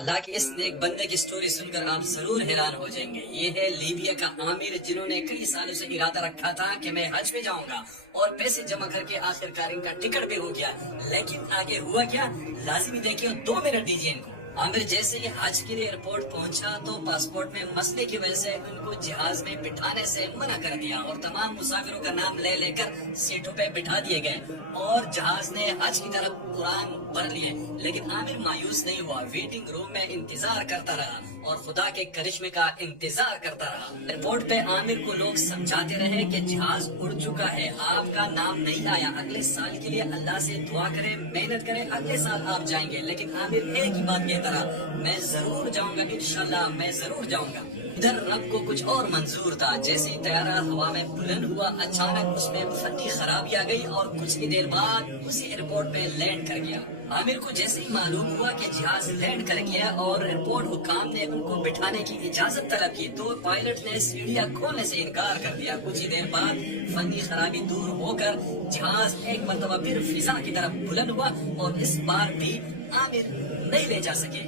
اللہ کے اس نیک بندے کی سٹوری سن کر آپ ضرور حیران ہو جائیں گے۔ یہ ہے لیبیا کا عامر، جنہوں نے کئی سالوں سے ارادہ رکھا تھا کہ میں حج پہ جاؤں گا اور پیسے جمع کر کے آخر کار ان کا ٹکٹ بھی ہو گیا۔ لیکن آگے ہوا کیا، لازمی دیکھیے، 2 منٹ دیجیے ان کو۔ عامر جیسے ہی حج کے لیے ایئرپورٹ پہنچا تو پاسپورٹ میں مسئلے کی وجہ سے ان کو جہاز میں بٹھانے سے منع کر دیا اور تمام مسافروں کا نام لے لے کر سیٹوں پہ بٹھا دیے گئے اور جہاز نے حج کی طرف قرآن بھر لیے۔ لیکن عامر مایوس نہیں ہوا، ویٹنگ روم میں انتظار کرتا رہا اور خدا کے کرشمے کا انتظار کرتا رہا۔ ایئرپورٹ پہ عامر کو لوگ سمجھاتے رہے کہ جہاز اڑ چکا ہے، آپ کا نام نہیں آیا، اگلے سال کے لیے اللہ سے دعا کریں، محنت کریں، اگلے سال آپ جائیں گے۔ لیکن عامر ایک ہی بات کہتا رہا، میں ضرور جاؤں گا، انشاءاللہ میں ضرور جاؤں گا۔ ادھر رب کو کچھ اور منظور تھا۔ جیسے ہی طیارہ ہوا میں بلند ہوا، اچانک اس میں فنی خرابی آ گئی اور کچھ ہی دیر بعد اسی ایئرپورٹ پہ لینڈ کر گیا۔ عامر کو جیسے ہی معلوم ہوا کہ جہاز لینڈ کر گیا اور ایئرپورٹ حکام نے ان کو بٹھانے کی اجازت طلب کی تو پائلٹ نے سیڑھیاں کھولنے سے انکار کر دیا۔ کچھ ہی دیر بعد فنی خرابی دور ہو کر جہاز ایک مرتبہ پھر فضا کی طرف بلند ہوا اور اس بار بھی عامر نہیں لے جا سکے۔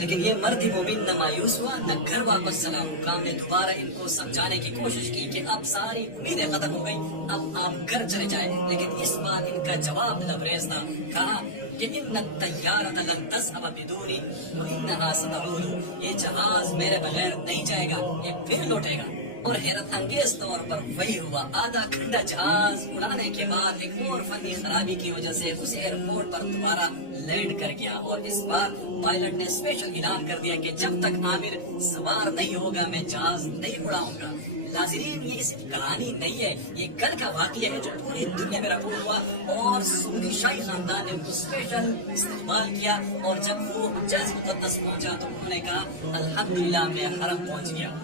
لیکن یہ مرد مومن نہ مایوس ہوا نہ گھر واپس چلا۔ حکام نے دوبارہ ان کو سمجھانے کی کوشش کی کہ اب ساری امیدیں ختم ہو گئی، اب آپ گھر چلے جائیں۔ لیکن اس بار ان کا جواب لبریز تھا، کہا کہ ان الطیارۃ لن تذهب بدونی وانھا ستعود، یہ جہاز میرے بغیر نہیں جائے گا، یہ پھر لوٹے گا۔ اور حیرت انگیز طور پر وہی ہوا۔ آدھا گھنٹہ جہاز اڑانے کے بعد ایک اور فنی خرابی کی وجہ سے اس ایئرپورٹ پر دوبارہ لینڈ کر گیا اور اس بار پائلٹ نے اسپیشل اعلان کر دیا کہ جب تک عامر سوار نہیں ہوگا میں جہاز نہیں اڑاؤں گا۔ ناظرین، یہ صرف کہانی نہیں ہے، یہ کل کا واقعہ ہے جو پوری دنیا میں رپورٹ ہوا اور سعودی شاہی خاندان نے ان کو اسپیشل استقبال کیا اور جب وہ حجاز مقدس پہنچا تو انہوں نے کہا الحمدللہ میں حرم پہنچ گیا۔